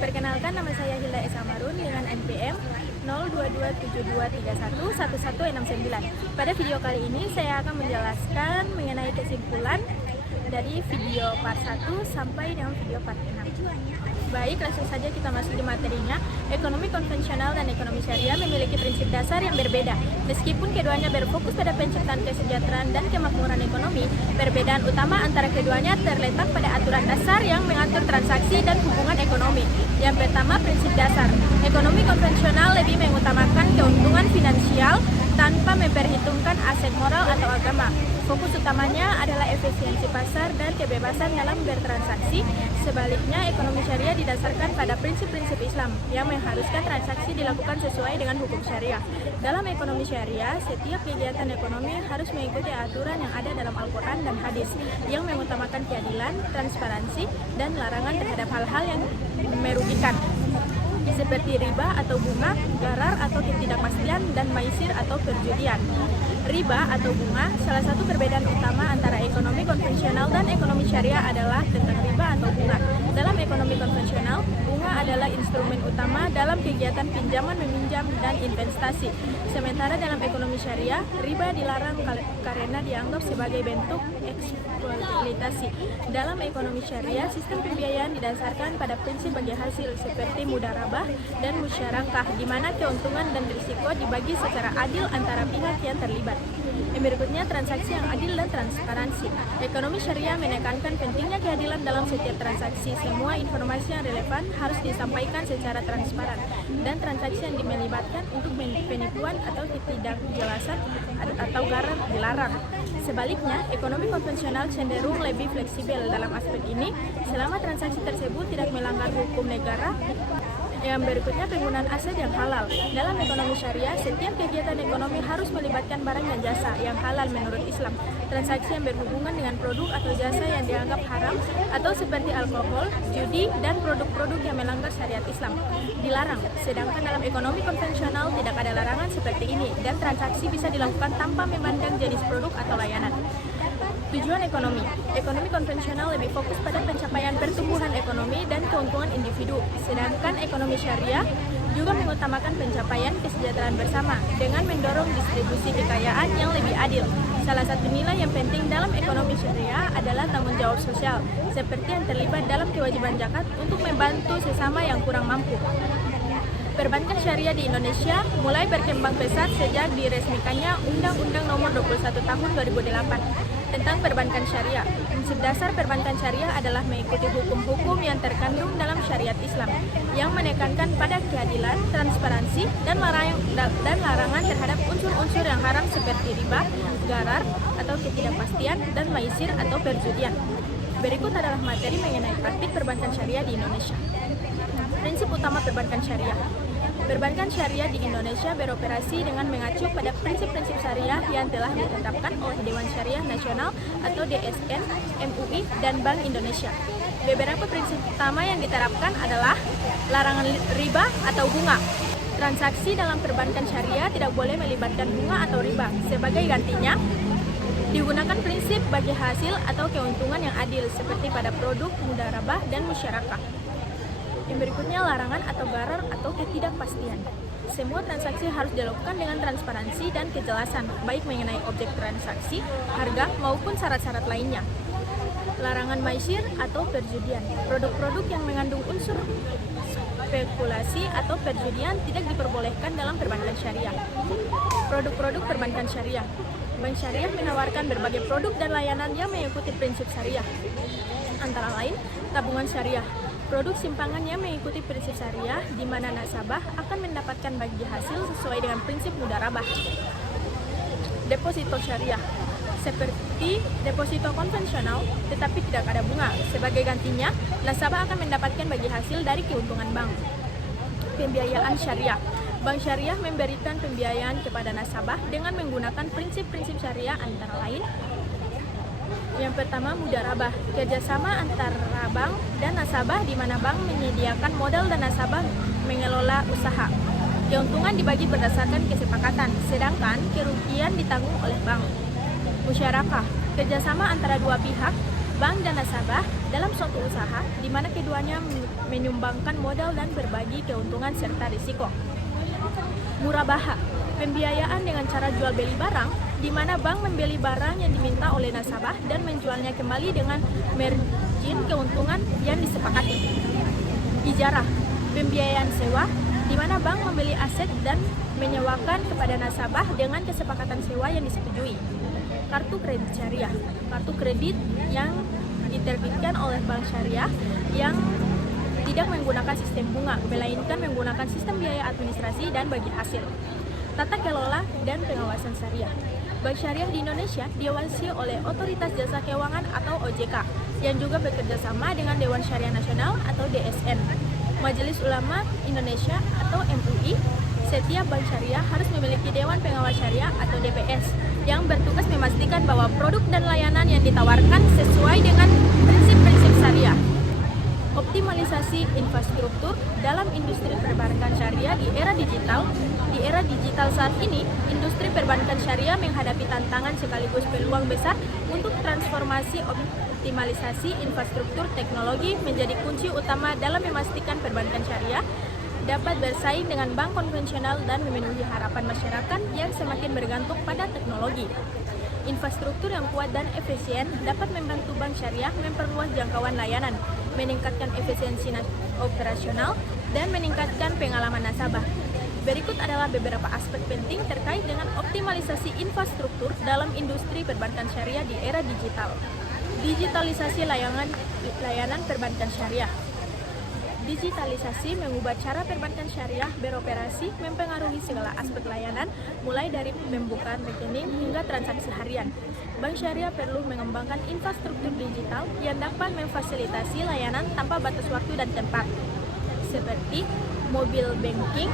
Perkenalkan, nama saya Hilda S. Amarun dengan NPM 02272311169. Pada video kali ini saya akan menjelaskan mengenai kesimpulan dari video part 1 sampai dengan video part 6. Baik, langsung saja kita masuk di materinya. Ekonomi konvensional dan ekonomi syariah memiliki prinsip dasar yang berbeda. Meskipun keduanya berfokus pada penciptaan kesejahteraan dan kemakmuran ekonomi, perbedaan utama antara keduanya terletak pada aturan dasar yang mengatur transaksi dan hubungan ekonomi. Yang pertama, prinsip dasar. Ekonomi konvensional lebih mengutamakan keuntungan finansial tanpa memperhitungkan aspek moral atau agama. Fokus utamanya adalah efisiensi pasar dan kebebasan dalam bertransaksi. Sebaliknya, ekonomi syariah didasarkan pada prinsip-prinsip Islam yang mengharuskan transaksi dilakukan sesuai dengan hukum syariah. Dalam ekonomi syariah, setiap kegiatan ekonomi harus mengikuti aturan yang ada dalam Al-Quran dan hadis yang mengutamakan keadilan, transparansi, dan larangan terhadap hal-hal yang merugikan, seperti riba atau bunga, gharar atau ketidakpastian, dan maisir atau perjudian. Riba atau bunga, salah satu perbedaan utama antara ekonomi konvensional dan ekonomi syariah adalah tentang riba atau bunga. Dalam ekonomi konvensional, bunga adalah instrumen utama dalam kegiatan pinjaman meminjam dan investasi. Sementara dalam ekonomi syariah, riba dilarang karena dianggap sebagai bentuk eksploitasi. Dalam ekonomi syariah, sistem pembiayaan didasarkan pada prinsip bagi hasil seperti mudharabah dan musyarakah, di mana keuntungan dan risiko dibagi secara adil antara pihak yang terlibat. Yang berikutnya, transaksi yang adil dan transparansi. Ekonomi syariah menekankan pentingnya keadilan dalam setiap transaksi. Semua informasi yang relevan harus disampaikan secara transparan, dan transaksi yang melibatkan untuk penipuan atau ketidakjelasan atau gharar dilarang. Sebaliknya, ekonomi konvensional cenderung lebih fleksibel dalam aspek ini selama transaksi tersebut tidak melanggar hukum negara. Yang berikutnya, penggunaan aset yang halal. Dalam ekonomi syariah, setiap kegiatan ekonomi harus melibatkan barang dan jasa yang halal menurut Islam. Transaksi yang berhubungan dengan produk atau jasa yang dianggap haram atau seperti alkohol, judi, dan produk-produk yang melanggar syariat Islam dilarang. Sedangkan dalam ekonomi konvensional tidak ada larangan seperti ini, dan transaksi bisa dilakukan tanpa memandang jenis produk atau layanan. Tujuan ekonomi. Ekonomi konvensional lebih fokus pada pencapaian pertumbuhan ekonomi dan keuntungan individu, sedangkan ekonomi syariah juga mengutamakan pencapaian kesejahteraan bersama dengan mendorong distribusi kekayaan yang lebih adil. Salah satu nilai yang penting dalam ekonomi syariah adalah tanggung jawab sosial, seperti yang terlibat dalam kewajiban zakat untuk membantu sesama yang kurang mampu. Perbankan syariah di Indonesia mulai berkembang pesat sejak diresmikannya Undang-Undang Nomor 21 Tahun 2008 tentang perbankan syariah. Prinsip dasar perbankan syariah adalah mengikuti hukum-hukum yang terkandung dalam syariat Islam yang menekankan pada keadilan, transparansi, dan larangan terhadap unsur-unsur yang haram seperti riba, gharar atau ketidakpastian, dan maisir atau perjudian. Berikut adalah materi mengenai praktik perbankan syariah di Indonesia. Prinsip utama perbankan syariah. Perbankan syariah di Indonesia beroperasi dengan mengacu pada prinsip-prinsip syariah yang telah ditetapkan oleh Dewan Syariah Nasional atau DSN, MUI, dan Bank Indonesia. Beberapa prinsip utama yang diterapkan adalah larangan riba atau bunga. Transaksi dalam perbankan syariah tidak boleh melibatkan bunga atau riba. Sebagai gantinya, digunakan prinsip bagi hasil atau keuntungan yang adil seperti pada produk, mudharabah, dan musyarakah. Yang berikutnya, larangan atau gharar atau ketidakpastian. Semua transaksi harus dilakukan dengan transparansi dan kejelasan, baik mengenai objek transaksi, harga, maupun syarat-syarat lainnya. Larangan maisir atau perjudian. Produk-produk yang mengandung unsur spekulasi atau perjudian tidak diperbolehkan dalam perbankan syariah. Produk-produk perbankan syariah. Bank syariah menawarkan berbagai produk dan layanan yang mengikuti prinsip syariah. Antara lain, tabungan syariah. Produk simpangan yang mengikuti prinsip syariah, di mana nasabah akan mendapatkan bagi hasil sesuai dengan prinsip mudharabah. Deposito syariah, seperti deposito konvensional, tetapi tidak ada bunga. Sebagai gantinya, nasabah akan mendapatkan bagi hasil dari keuntungan bank. Pembiayaan syariah. Bank syariah memberikan pembiayaan kepada nasabah dengan menggunakan prinsip-prinsip syariah, antara lain: yang pertama, mudharabah, kerjasama antara bank dan nasabah di mana bank menyediakan modal dan nasabah mengelola usaha. Keuntungan dibagi berdasarkan kesepakatan, sedangkan kerugian ditanggung oleh bank. Musyarakah, kerjasama antara dua pihak bank dan nasabah dalam suatu usaha di mana keduanya menyumbangkan modal dan berbagi keuntungan serta risiko. Murabaha, pembiayaan dengan cara jual beli barang di mana bank membeli barang yang diminta oleh nasabah dan menjualnya kembali dengan margin keuntungan yang disepakati. Ijarah, pembiayaan sewa di mana bank membeli aset dan menyewakan kepada nasabah dengan kesepakatan sewa yang disetujui. Kartu kredit syariah, kartu kredit yang diterbitkan oleh bank syariah yang tidak menggunakan sistem bunga, melainkan menggunakan sistem biaya administrasi dan bagi hasil. Tata kelola dan pengawasan syariah. Bank syariah di Indonesia diawasi oleh Otoritas Jasa Keuangan atau OJK yang juga bekerja sama dengan Dewan Syariah Nasional atau DSN. Majelis Ulama Indonesia atau MUI. Setiap bank syariah harus memiliki Dewan Pengawas Syariah atau DPS yang bertugas memastikan bahwa produk dan layanan yang ditawarkan sesuai dengan prinsip-prinsip syariah. Optimalisasi infrastruktur dalam industri perbankan syariah di era digital. Di era digital saat ini, industri perbankan syariah menghadapi tantangan sekaligus peluang besar untuk transformasi. Optimalisasi infrastruktur teknologi menjadi kunci utama dalam memastikan perbankan syariah dapat bersaing dengan bank konvensional dan memenuhi harapan masyarakat yang semakin bergantung pada teknologi. Infrastruktur yang kuat dan efisien dapat membantu bank syariah memperluas jangkauan layanan, meningkatkan efisiensi operasional, dan meningkatkan pengalaman nasabah. Berikut adalah beberapa aspek penting terkait dengan optimalisasi infrastruktur dalam industri perbankan syariah di era digital. Digitalisasi layanan perbankan syariah. Digitalisasi mengubah cara perbankan syariah beroperasi, mempengaruhi segala aspek layanan, mulai dari pembukaan rekening hingga transaksi harian. Bank syariah perlu mengembangkan infrastruktur digital yang dapat memfasilitasi layanan tanpa batas waktu dan tempat, seperti mobile banking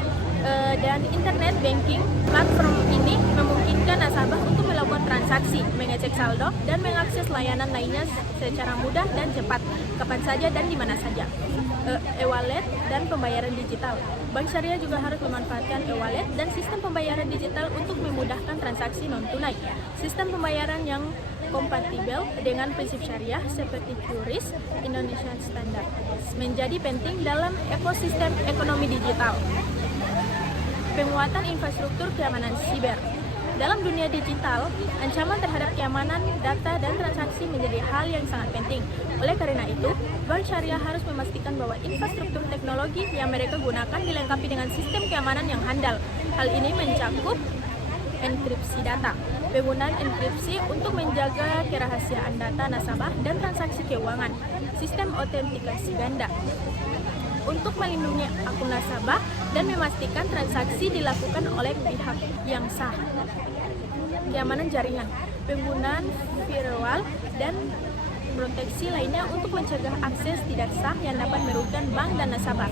dan internet banking. Platform ini memungkinkan nasabah untuk melakukan transaksi, mengecek saldo, dan mengakses layanan lainnya secara mudah dan cepat, kapan saja dan di mana saja. E-wallet dan pembayaran digital. Bank syariah juga harus memanfaatkan e-wallet dan sistem pembayaran digital untuk memudahkan transaksi non-tunai. Sistem pembayaran yang kompatibel dengan prinsip syariah seperti QRIS Indonesian Standard menjadi penting dalam ekosistem ekonomi digital. Penguatan infrastruktur keamanan siber. Dalam dunia digital, ancaman terhadap keamanan data dan transaksi menjadi hal yang sangat penting. Oleh karena itu, bank syariah harus memastikan bahwa infrastruktur teknologi yang mereka gunakan dilengkapi dengan sistem keamanan yang handal. Hal ini mencakup enkripsi data, penggunaan enkripsi untuk menjaga kerahasiaan data nasabah dan transaksi keuangan, sistem autentikasi ganda untuk melindungi akun nasabah dan memastikan transaksi dilakukan oleh pihak yang sah. Keamanan jaringan, penggunaan firewall dan proteksi lainnya untuk mencegah akses tidak sah yang dapat merugikan bank dan nasabah.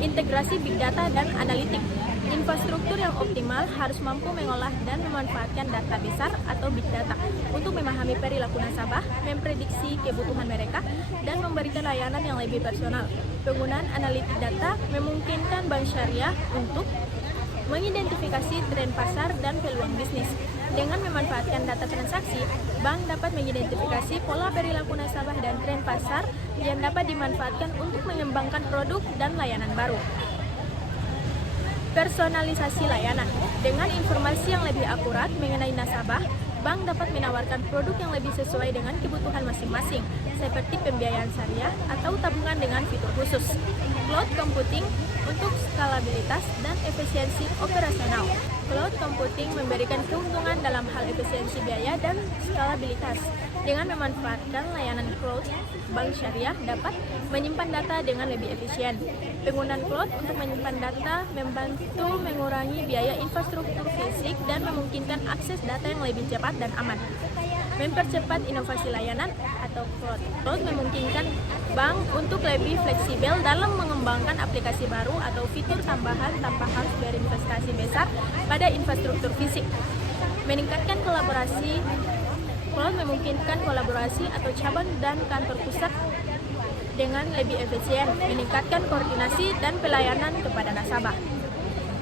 Integrasi big data dan analitik. Infrastruktur yang optimal harus mampu mengolah dan memanfaatkan data besar atau big data untuk memahami perilaku nasabah, memprediksi kebutuhan mereka, dan memberikan layanan yang lebih personal. Penggunaan analitik data memungkinkan bank syariah untuk mengidentifikasi tren pasar dan peluang bisnis. Dengan memanfaatkan data transaksi, bank dapat mengidentifikasi pola perilaku nasabah dan tren pasar yang dapat dimanfaatkan untuk mengembangkan produk dan layanan baru. Personalisasi layanan. Dengan informasi yang lebih akurat mengenai nasabah, bank dapat menawarkan produk yang lebih sesuai dengan kebutuhan masing-masing, seperti pembiayaan syariah atau tabungan dengan fitur khusus. Cloud computing untuk skalabilitas dan efisiensi operasional. Cloud computing memberikan keuntungan dalam hal efisiensi biaya dan skalabilitas. Dengan memanfaatkan layanan cloud, bank syariah dapat menyimpan data dengan lebih efisien. Penggunaan cloud untuk menyimpan data membantu mengurangi biaya infrastruktur fisik dan memungkinkan akses data yang lebih cepat dan aman. Mempercepat inovasi layanan atau cloud. Cloud memungkinkan bank untuk lebih fleksibel dalam mengembangkan aplikasi baru atau fitur tambahan tanpa harus berinvestasi besar pada infrastruktur fisik. Meningkatkan kolaborasi. Cloud memungkinkan kolaborasi atau cabang dan kantor pusat dengan lebih efisien, meningkatkan koordinasi dan pelayanan kepada nasabah.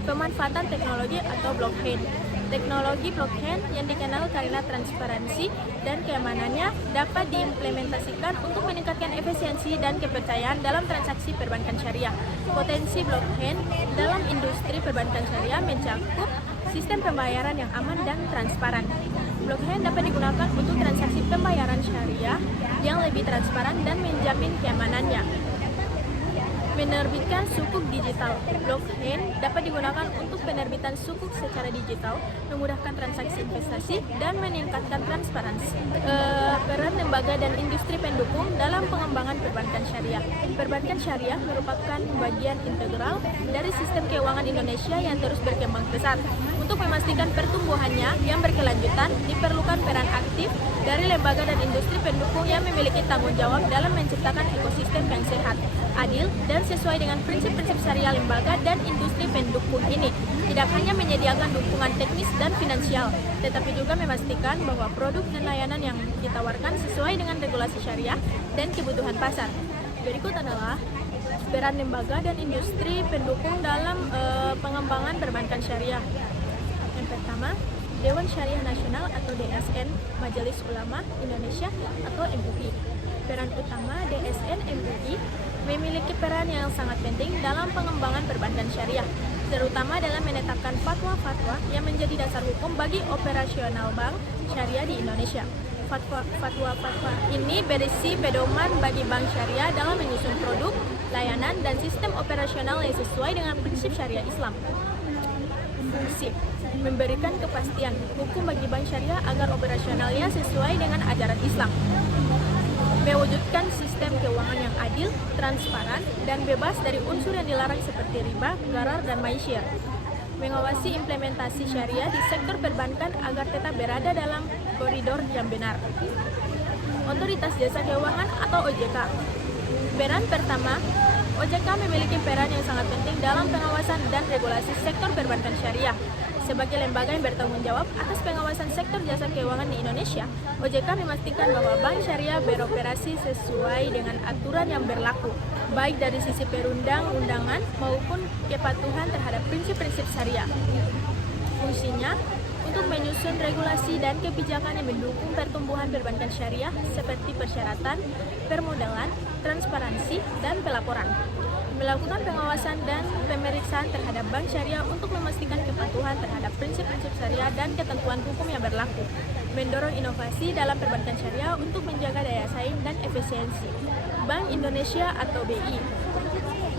Pemanfaatan teknologi atau blockchain. Teknologi blockchain yang dikenal karena transparansi dan keamanannya dapat diimplementasikan untuk meningkatkan efisiensi dan kepercayaan dalam transaksi perbankan syariah. Potensi blockchain dalam industri perbankan syariah mencakup sistem pembayaran yang aman dan transparan. Blockchain dapat digunakan untuk transaksi pembayaran syariah yang lebih transparan dan menjamin keamanannya. Menerbitkan sukuk digital. Blockchain dapat digunakan untuk penerbitan sukuk secara digital, memudahkan transaksi investasi, dan meningkatkan transparansi. Peran lembaga dan industri pendukung dalam pengembangan perbankan syariah. Perbankan syariah merupakan bagian integral dari sistem keuangan Indonesia yang terus berkembang pesat. Untuk memastikan pertumbuhannya yang berkelanjutan, diperlukan peran aktif dari lembaga dan industri pendukung yang memiliki tanggung jawab dalam menciptakan ekosistem yang sehat, adil, dan sesuai dengan prinsip-prinsip syariah lembaga dan industri pendukung ini. Tidak hanya menyediakan dukungan teknis dan finansial, tetapi juga memastikan bahwa produk dan layanan yang ditawarkan sesuai dengan regulasi syariah dan kebutuhan pasar. Berikut adalah peran lembaga dan industri pendukung dalam pengembangan perbankan syariah. Yang pertama, Dewan Syariah Nasional atau DSN, Majelis Ulama Indonesia atau MUI. Peran utama DSN MUI memiliki peran yang sangat penting dalam pengembangan perbankan syariah, terutama dalam menetapkan fatwa-fatwa yang menjadi dasar hukum bagi operasional bank syariah di Indonesia. Fatwa-fatwa ini berisi pedoman bagi bank syariah dalam menyusun produk, layanan, dan sistem operasional yang sesuai dengan prinsip syariah Islam. Fungsi: memberikan kepastian hukum bagi bank syariah agar operasionalnya sesuai dengan ajaran Islam. Mewujudkan sistem keuangan yang adil, transparan, dan bebas dari unsur yang dilarang seperti riba, gharar, dan maisir. Mengawasi implementasi syariah di sektor perbankan agar tetap berada dalam koridor yang benar. Otoritas Jasa Keuangan atau OJK. Peran pertama, OJK memiliki peran yang sangat penting dalam pengawasan dan regulasi sektor perbankan syariah. Sebagai lembaga yang bertanggung jawab atas pengawasan sektor jasa keuangan di Indonesia, OJK memastikan bahwa bank syariah beroperasi sesuai dengan aturan yang berlaku, baik dari sisi perundang-undangan maupun kepatuhan terhadap prinsip-prinsip syariah. Fungsinya untuk menyusun regulasi dan kebijakan yang mendukung pertumbuhan perbankan syariah seperti persyaratan, permodalan, transparansi, dan pelaporan. Melakukan pengawasan dan pemeriksaan terhadap bank syariah untuk memastikan kepatuhan terhadap prinsip-prinsip syariah dan ketentuan hukum yang berlaku. Mendorong inovasi dalam perbankan syariah untuk menjaga daya saing dan efisiensi. Bank Indonesia atau BI.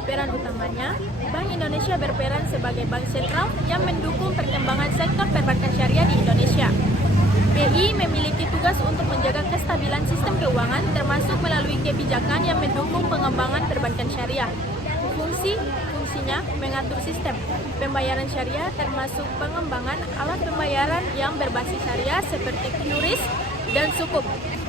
Peran utamanya, Bank Indonesia berperan sebagai bank sentral yang mendukung perkembangan sektor perbankan syariah di Indonesia. BI memiliki tugas untuk menjaga kestabilan sistem keuangan termasuk melalui kebijakan yang mendukung pengembangan perbankan syariah. Fungsinya mengatur sistem pembayaran syariah termasuk pengembangan alat pembayaran yang berbasis syariah seperti QRIS dan sukuk.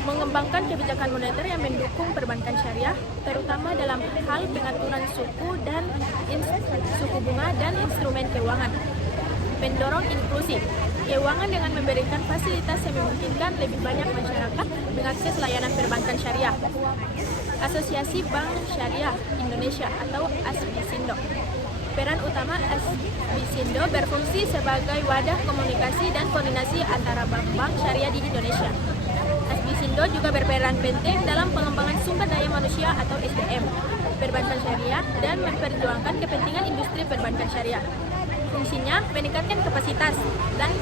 Mengembangkan kebijakan moneter yang mendukung perbankan syariah, terutama dalam hal pengaturan suku bunga dan instrumen keuangan. Mendorong inklusi keuangan dengan memberikan fasilitas yang memungkinkan lebih banyak masyarakat mengakses layanan perbankan syariah. Asosiasi Bank Syariah Indonesia atau ASBISINDO. Peran utama ASBISINDO berfungsi sebagai wadah komunikasi dan koordinasi antara bank-bank syariah di Indonesia. ASBISINDO juga berperan penting dalam pengembangan sumber daya manusia atau SDM perbankan syariah dan memperjuangkan kepentingan industri perbankan syariah. Fungsinya meningkatkan kapasitas dan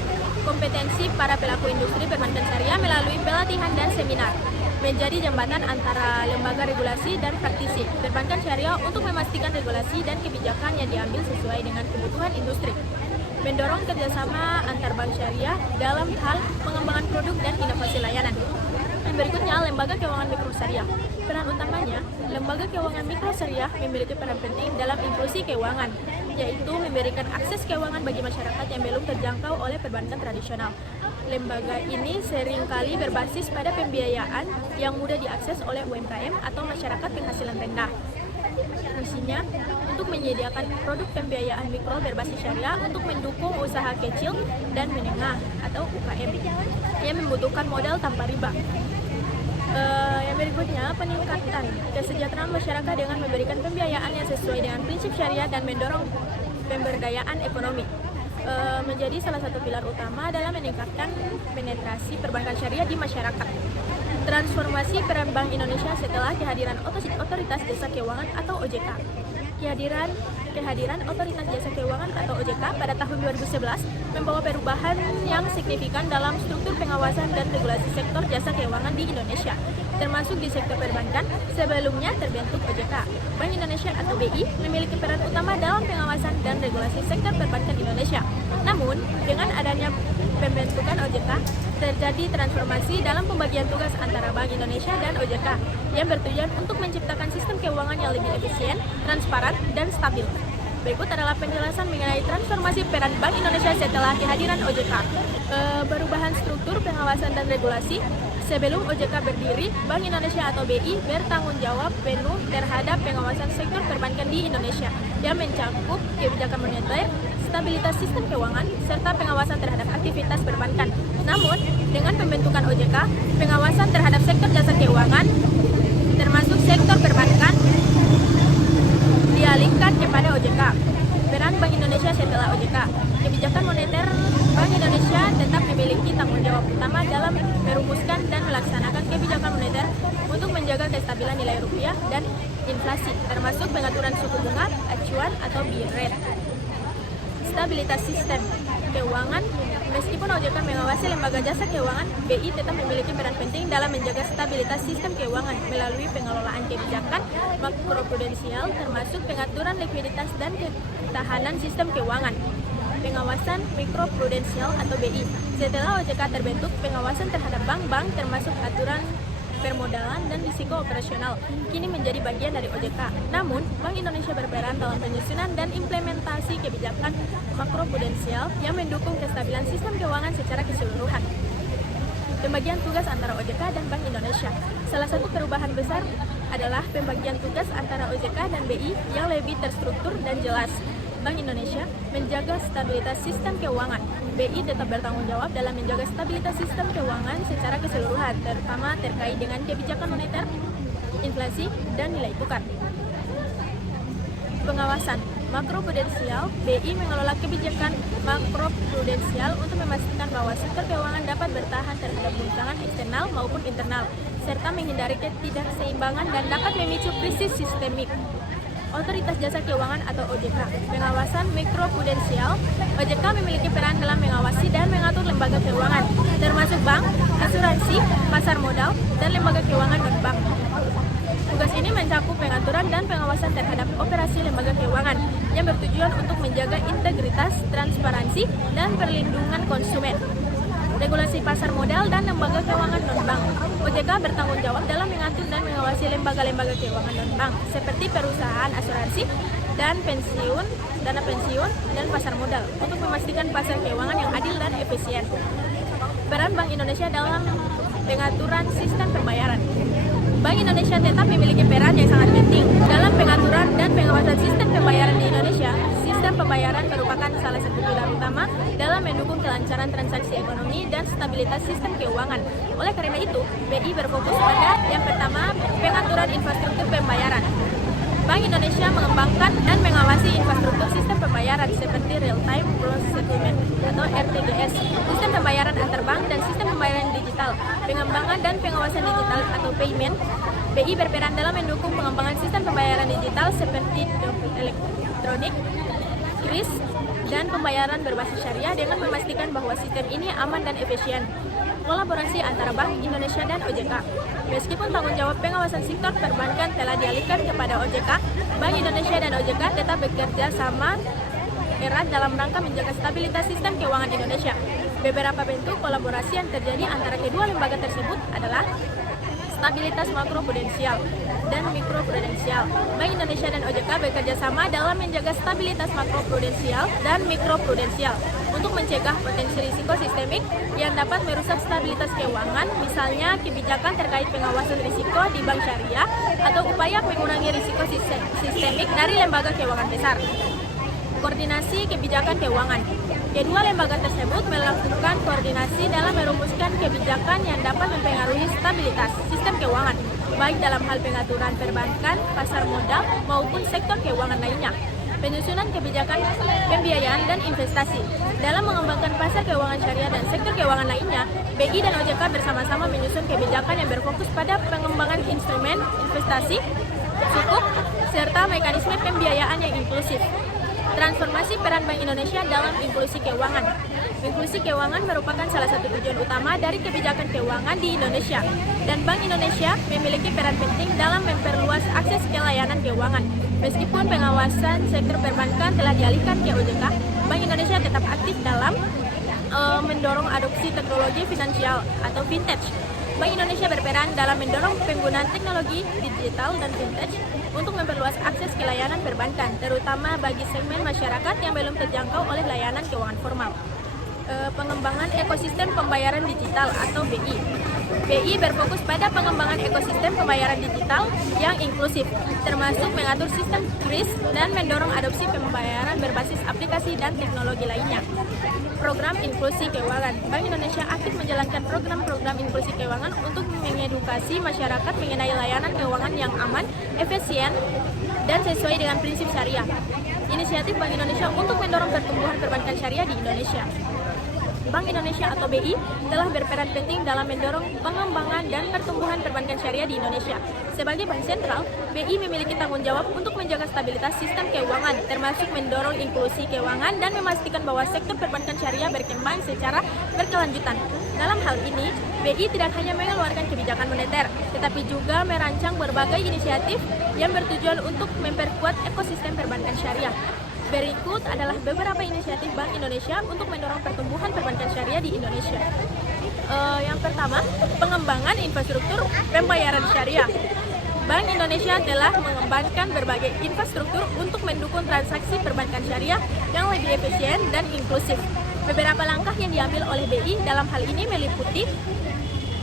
kompetensi para pelaku industri perbankan syariah melalui pelatihan dan seminar, menjadi jembatan antara lembaga regulasi dan praktisi perbankan syariah untuk memastikan regulasi dan kebijakan yang diambil sesuai dengan kebutuhan industri. Mendorong kerjasama antar bank syariah dalam hal pengembangan produk dan inovasi layanan. Yang berikutnya, lembaga keuangan mikro syariah. Peran utamanya, lembaga keuangan mikro syariah memiliki peran penting dalam inklusi keuangan, yaitu memberikan akses keuangan bagi masyarakat yang belum terjangkau oleh perbankan tradisional. Lembaga ini seringkali berbasis pada pembiayaan yang mudah diakses oleh UMKM atau masyarakat penghasilan rendah. Fungsinya untuk menyediakan produk pembiayaan mikro berbasis syariah untuk mendukung usaha kecil dan menengah atau UKM yang membutuhkan modal tanpa riba. Yang berikutnya, peningkatan kesejahteraan masyarakat dengan memberikan pembiayaan yang sesuai dengan prinsip syariah dan mendorong pemberdayaan ekonomi. menjadi salah satu pilar utama dalam meningkatkan penetrasi perbankan syariah di masyarakat. Transformasi peran Bank Indonesia setelah kehadiran Otoritas Jasa Keuangan atau OJK. Kehadiran Otoritas Jasa Keuangan atau OJK pada tahun 2011 membawa perubahan yang signifikan dalam struktur pengawasan dan regulasi sektor jasa keuangan di Indonesia, termasuk di sektor perbankan. Sebelumnya terbentuk OJK. Bank Indonesia atau BI memiliki peran utama dalam pengawasan dan regulasi sektor perbankan Indonesia. Namun, dengan adanya pembentukan OJK, terjadi transformasi dalam pembagian tugas antara Bank Indonesia dan OJK yang bertujuan untuk menciptakan sistem keuangan yang lebih efisien, transparan, dan stabil. Berikut adalah penjelasan mengenai transformasi peran Bank Indonesia setelah kehadiran OJK. Perubahan struktur pengawasan dan regulasi. Sebelum OJK berdiri, Bank Indonesia atau BI bertanggung jawab penuh terhadap pengawasan sektor perbankan di Indonesia yang mencakup kebijakan moneter, stabilitas sistem keuangan, serta pengawasan terhadap aktivitas perbankan. Namun, dengan pembentukan OJK, pengawasan terhadap sektor jasa keuangan, termasuk sektor perbankan, dialihkan kepada OJK. Peran Bank Indonesia setelah OJK. Kebijakan moneter Bank Indonesia tetap memiliki tanggung jawab utama dalam merumuskan dan melaksanakan kebijakan moneter untuk menjaga kestabilan nilai rupiah dan inflasi, termasuk pengaturan suku bunga, acuan atau BI rate. Stabilitas sistem keuangan. Meskipun OJK mengawasi lembaga jasa keuangan, BI tetap memiliki peran penting dalam menjaga stabilitas sistem keuangan melalui pengelolaan kebijakan makroprudensial, termasuk pengaturan likuiditas dan ketahanan sistem keuangan. Pengawasan mikroprudensial atau BI. Setelah OJK terbentuk, pengawasan terhadap bank-bank termasuk aturan permodalan dan risiko operasional kini menjadi bagian dari OJK. Namun, Bank Indonesia berperan dalam penyusunan dan implementasi kebijakan makroprudensial yang mendukung kestabilan sistem keuangan secara keseluruhan. Pembagian tugas antara OJK dan Bank Indonesia. Salah satu perubahan besar adalah pembagian tugas antara OJK dan BI yang lebih terstruktur dan jelas. Bank Indonesia menjaga stabilitas sistem keuangan. BI tetap bertanggung jawab dalam menjaga stabilitas sistem keuangan secara keseluruhan, terutama terkait dengan kebijakan moneter, inflasi, dan nilai tukar. Pengawasan makroprudensial. BI mengelola kebijakan makroprudensial untuk memastikan bahwa sektor keuangan dapat bertahan terhadap guncangan eksternal maupun internal, serta menghindari ketidakseimbangan dan dapat memicu krisis sistemik. Otoritas Jasa Keuangan atau OJK. Pengawasan mikroprudensial. OJK memiliki peran dalam mengawasi dan mengatur lembaga keuangan, termasuk bank, asuransi, pasar modal, dan lembaga keuangan non-bank. Tugas ini mencakup pengaturan dan pengawasan terhadap operasi lembaga keuangan yang bertujuan untuk menjaga integritas, transparansi, dan perlindungan konsumen. Regulasi pasar modal dan lembaga keuangan non-bank. OJK bertanggung jawab dalam mengatur dan mengawasi lembaga-lembaga keuangan non-bank seperti perusahaan asuransi dan pensiun, dana pensiun, dan pasar modal untuk memastikan pasar keuangan yang adil dan efisien. Peran Bank Indonesia dalam pengaturan sistem pembayaran. Bank Indonesia tetap memiliki peran yang sangat penting dalam pengaturan dan pengawasan sistem pembayaran di Indonesia. Sistem pembayaran merupakan salah satu pilar utama dalam mendukung kelancaran transaksi ekonomi dan stabilitas sistem keuangan. Oleh karena itu, BI berfokus pada yang pertama, pengaturan infrastruktur pembayaran. Bank Indonesia mengembangkan dan mengawasi infrastruktur sistem pembayaran seperti real-time gross settlement atau RTGS, sistem pembayaran antar bank, dan sistem pembayaran digital. Pengembangan dan pengawasan digital atau payment. BI berperan dalam mendukung pengembangan sistem pembayaran digital seperti dompet elektronik, kris, dan pembayaran berbasis syariah dengan memastikan bahwa sistem ini aman dan efisien. Kolaborasi antara Bank Indonesia dan OJK. Meskipun tanggung jawab pengawasan sektor perbankan telah dialihkan kepada OJK, Bank Indonesia dan OJK tetap bekerja sama erat dalam rangka menjaga stabilitas sistem keuangan Indonesia. Beberapa bentuk kolaborasi yang terjadi antara kedua lembaga tersebut adalah stabilitas makroprudensial dan mikroprudensial. Bank Indonesia dan OJK bekerja sama dalam menjaga stabilitas makroprudensial dan mikroprudensial untuk mencegah potensi risiko sistemik yang dapat merusak stabilitas keuangan, misalnya kebijakan terkait pengawasan risiko di bank syariah atau upaya mengurangi risiko sistemik dari lembaga keuangan besar. Koordinasi kebijakan keuangan. Kedua lembaga tersebut melakukan koordinasi dalam merumuskan kebijakan yang dapat mempengaruhi stabilitas sistem keuangan, baik dalam hal pengaturan perbankan, pasar modal, maupun sektor keuangan lainnya. penyusunan kebijakan pembiayaan dan investasi. Dalam mengembangkan pasar keuangan syariah dan sektor keuangan lainnya, BI dan OJK bersama-sama menyusun kebijakan yang berfokus pada pengembangan instrumen investasi, sukuk, serta mekanisme pembiayaan yang inklusif. Transformasi peran Bank Indonesia dalam inklusi keuangan. Inklusi keuangan merupakan salah satu tujuan utama dari kebijakan keuangan di Indonesia, dan Bank Indonesia memiliki peran penting dalam memperluas akses ke layanan keuangan. Meskipun pengawasan sektor perbankan telah dialihkan ke OJK, Bank Indonesia tetap aktif dalam mendorong adopsi teknologi finansial atau fintech. Bank Indonesia berperan dalam mendorong penggunaan teknologi digital dan fintech untuk memperluas akses ke layanan perbankan, terutama bagi segmen masyarakat yang belum terjangkau oleh layanan keuangan formal. Pengembangan ekosistem pembayaran digital atau BI. BI berfokus pada pengembangan ekosistem pembayaran digital yang inklusif, termasuk mengatur sistem kris dan mendorong adopsi pembayaran berbasis aplikasi dan teknologi lainnya. Program inklusi keuangan. Bank Indonesia aktif menjalankan program-program inklusi keuangan untuk mengedukasi masyarakat mengenai layanan keuangan yang aman, efisien, dan sesuai dengan prinsip syariah. Inisiatif Bank Indonesia untuk mendorong pertumbuhan perbankan syariah di Indonesia. Bank Indonesia atau BI telah berperan penting dalam mendorong pengembangan dan pertumbuhan perbankan syariah di Indonesia. Sebagai bank sentral, BI memiliki tanggung jawab untuk menjaga stabilitas sistem keuangan, termasuk mendorong inklusi keuangan dan memastikan bahwa sektor perbankan syariah berkembang secara berkelanjutan. Dalam hal ini, BI tidak hanya mengeluarkan kebijakan moneter, tetapi juga merancang berbagai inisiatif yang bertujuan untuk memperkuat ekosistem perbankan syariah. Berikut adalah beberapa inisiatif Bank Indonesia untuk mendorong pertumbuhan perbankan syariah di Indonesia. Yang pertama, pengembangan infrastruktur pembayaran syariah. Bank Indonesia telah mengembangkan berbagai infrastruktur untuk mendukung transaksi perbankan syariah yang lebih efisien dan inklusif. Beberapa langkah yang diambil oleh BI dalam hal ini meliputi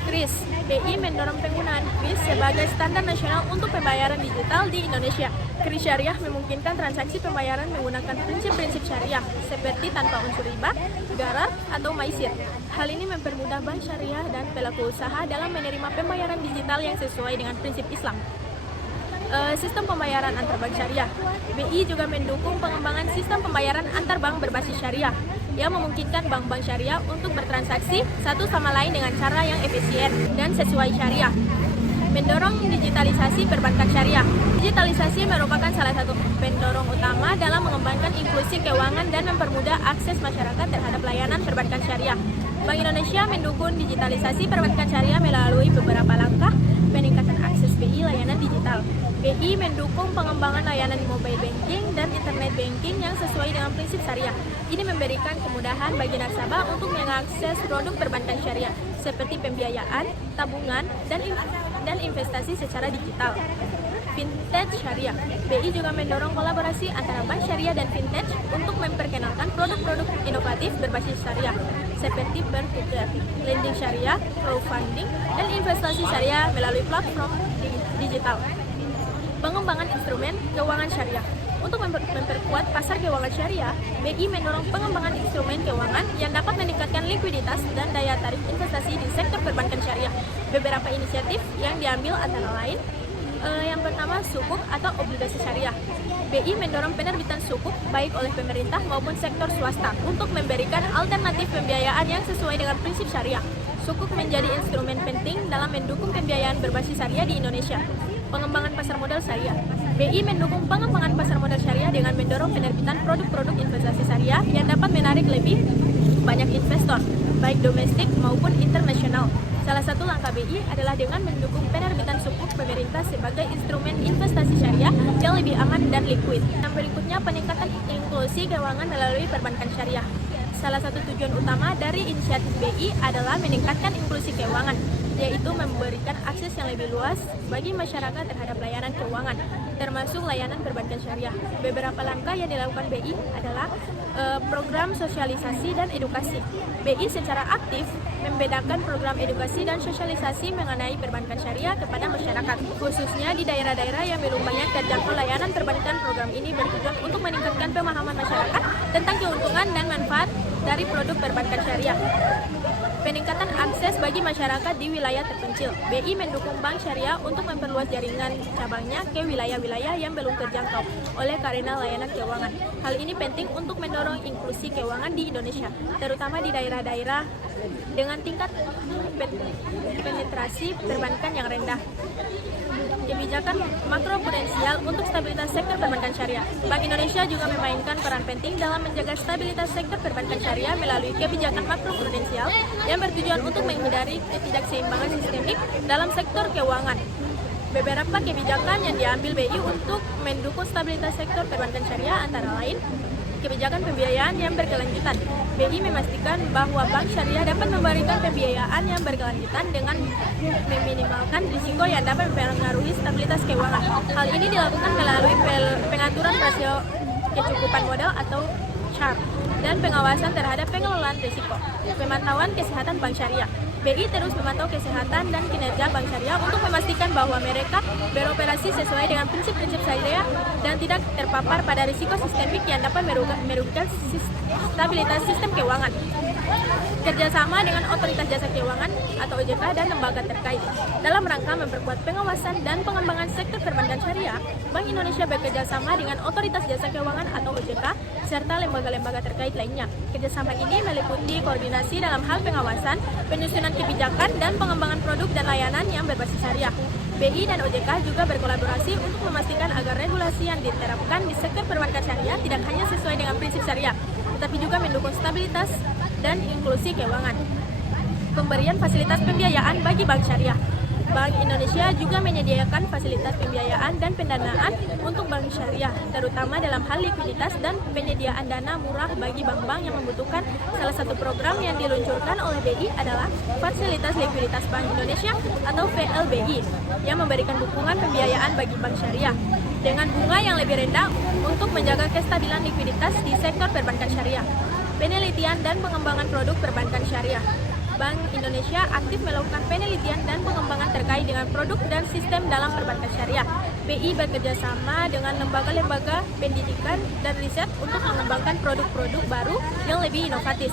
KRIS. BI mendorong penggunaan KRIS sebagai standar nasional untuk pembayaran digital di Indonesia. KRIS syariah memungkinkan transaksi pembayaran menggunakan prinsip-prinsip syariah seperti tanpa unsur riba, gharar, atau maisir. Hal ini mempermudah bank syariah dan pelaku usaha dalam menerima pembayaran digital yang sesuai dengan prinsip Islam. Sistem pembayaran antar bank syariah. BI juga mendukung pengembangan sistem pembayaran antar bank berbasis syariah yang memungkinkan bank-bank syariah untuk bertransaksi satu sama lain dengan cara yang efisien dan sesuai syariah. Mendorong digitalisasi perbankan syariah. Digitalisasi merupakan salah satu pendorong utama dalam mengembangkan inklusi keuangan dan mempermudah akses masyarakat terhadap layanan perbankan syariah. Bank Indonesia mendukung digitalisasi perbankan syariah melalui beberapa langkah peningkatan akses BI layanan digital. BI mendukung pengembangan layanan mobile banking dan internet banking yang sesuai dengan prinsip syariah. Ini memberikan kemudahan bagi nasabah untuk mengakses produk perbankan syariah seperti pembiayaan, tabungan, dan investasi secara digital. Fintech syariah. BI juga mendorong kolaborasi antara bank syariah dan fintech untuk memperkenalkan produk-produk inovatif berbasis syariah seperti peer-to-peer, lending syariah, crowdfunding, dan investasi syariah melalui platform digital. Pengembangan instrumen keuangan syariah. Untuk memperkuat pasar keuangan syariah, BI mendorong pengembangan instrumen keuangan yang dapat meningkatkan likuiditas dan daya tarik investasi di sektor perbankan syariah. Beberapa inisiatif yang diambil antara lain, yang pertama sukuk atau obligasi syariah. BI mendorong penerbitan sukuk baik oleh pemerintah maupun sektor swasta untuk memberikan alternatif pembiayaan yang sesuai dengan prinsip syariah. Sukuk menjadi instrumen penting dalam mendukung pembiayaan berbasis syariah di Indonesia. Pengembangan pasar modal syariah. BI mendukung pengembangan pasar modal syariah dengan mendorong penerbitan produk-produk investasi syariah yang dapat menarik lebih banyak investor, baik domestik maupun internasional. Salah satu langkah BI adalah dengan mendukung penerbitan sukuk pemerintah sebagai instrumen investasi syariah yang lebih aman dan liquid. Yang berikutnya, peningkatan inklusi keuangan melalui perbankan syariah. Salah satu tujuan utama dari inisiatif BI adalah meningkatkan inklusi keuangan, yaitu memberikan akses yang lebih luas bagi masyarakat terhadap layanan keuangan, termasuk layanan perbankan syariah. Beberapa langkah yang dilakukan BI adalah program sosialisasi dan edukasi. BI secara aktif membedakan program edukasi dan sosialisasi mengenai perbankan syariah kepada masyarakat, khususnya di daerah-daerah yang belum banyak terjangkau layanan perbankan. Program ini bertujuan untuk meningkatkan pemahaman masyarakat tentang keuntungan dan manfaat dari produk perbankan syariah. Peningkatan akses bagi masyarakat di wilayah terpencil. BI mendukung Bank Syariah untuk memperluas jaringan cabangnya ke wilayah-wilayah yang belum terjangkau oleh karena layanan keuangan. Hal ini penting untuk mendorong inklusi keuangan di Indonesia, terutama di daerah-daerah dengan tingkat penetrasi perbankan yang rendah. Kebijakan makroprudensial untuk stabilitas sektor perbankan syariah. Bank Indonesia juga memainkan peran penting dalam menjaga stabilitas sektor perbankan syariah melalui kebijakan makroprudensial yang bertujuan untuk menghindari ketidakseimbangan sistemik dalam sektor keuangan. Beberapa kebijakan yang diambil BI untuk mendukung stabilitas sektor perbankan syariah antara lain kebijakan pembiayaan yang berkelanjutan. BI memastikan bahwa bank syariah dapat memberikan pembiayaan yang berkelanjutan dengan meminimalkan risiko yang dapat mempengaruhi stabilitas keuangan. Hal ini dilakukan melalui pengaturan rasio kecukupan modal atau CAR dan pengawasan terhadap pengelolaan risiko. Pemantauan kesehatan bank syariah. BI terus memantau kesehatan dan kinerja bank syariah untuk memastikan bahwa mereka beroperasi sesuai dengan prinsip-prinsip syariah dan tidak terpapar pada risiko sistemik yang dapat merugikan stabilitas sistem keuangan. Kerjasama dengan Otoritas Jasa Keuangan atau OJK dan lembaga terkait. Dalam rangka memperkuat pengawasan dan pengembangan sektor perbankan syariah, Bank Indonesia bekerjasama dengan Otoritas Jasa Keuangan atau OJK serta lembaga-lembaga terkait lainnya. Kerjasama ini meliputi koordinasi dalam hal pengawasan, penyusunan kebijakan, dan pengembangan produk dan layanan yang berbasis syariah. BI dan OJK juga berkolaborasi untuk memastikan agar regulasi yang diterapkan di sektor perbankan syariah tidak hanya sesuai dengan prinsip syariah, tetapi juga mendukung stabilitas dan inklusi keuangan. Pemberian fasilitas pembiayaan bagi bank syariah. Bank Indonesia juga menyediakan fasilitas pembiayaan dan pendanaan untuk bank syariah, terutama dalam hal likuiditas dan penyediaan dana murah bagi bank-bank yang membutuhkan. Salah satu program yang diluncurkan oleh BI adalah Fasilitas Likuiditas Bank Indonesia atau VLBI, yang memberikan dukungan pembiayaan bagi bank syariah dengan bunga yang lebih rendah untuk menjaga kestabilan likuiditas di sektor perbankan syariah. Penelitian dan pengembangan produk perbankan syariah. Bank Indonesia aktif melakukan penelitian dan pengembangan terkait dengan produk dan sistem dalam perbankan syariah. BI bekerjasama dengan lembaga-lembaga pendidikan dan riset untuk mengembangkan produk-produk baru yang lebih inovatif,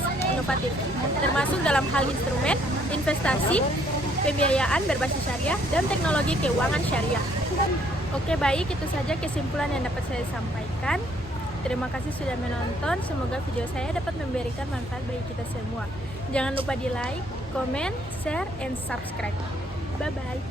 termasuk dalam hal instrumen, investasi, pembiayaan berbasis syariah, dan teknologi keuangan syariah. Oke, baik, itu saja kesimpulan yang dapat saya sampaikan. Terima kasih sudah menonton, semoga video saya dapat memberikan manfaat bagi kita semua. Jangan lupa di like, comment, share, and subscribe. Bye-bye.